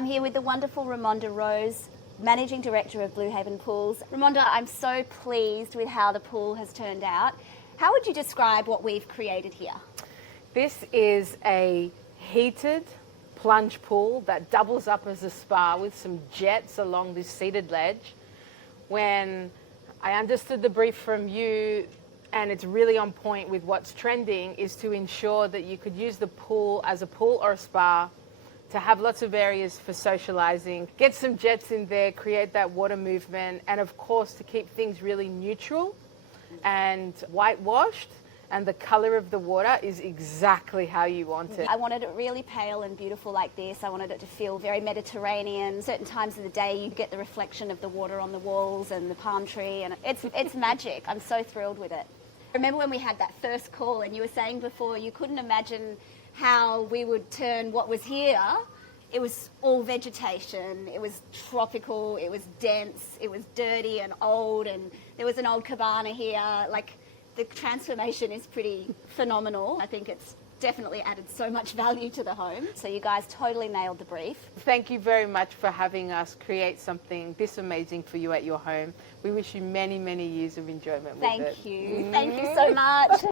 I'm here with the wonderful Remonda Rose, Managing Director of Blue Haven Pools. Remonda, I'm so pleased with how the pool has turned out. How would you describe what we've created here? This is a heated plunge pool that doubles up as a spa with some jets along this seated ledge. When I understood the brief from you, and it's really on point with what's trending, is to ensure that you could use the pool as a pool or a spa, to have lots of areas for socializing, get some jets in there, create that water movement, and of course to keep things really neutral and whitewashed. And the color of the water is exactly how you want it. I wanted it really pale and beautiful like this. I wanted it to feel very Mediterranean. Certain times of the day you get the reflection of the water on the walls and the palm tree, and it's magic. I'm so thrilled with it. I remember when we had that first call and you were saying before you couldn't imagine how we would turn what was here. It was all vegetation, it was tropical, it was dense, it was dirty and old, and there was an old cabana here. Like, the transformation is pretty phenomenal. I think it's definitely added so much value to the home. So you guys totally nailed the brief. Thank you very much for having us create something this amazing for you at your home. We wish you many, many years of enjoyment with it. Thank you. Thank you so much.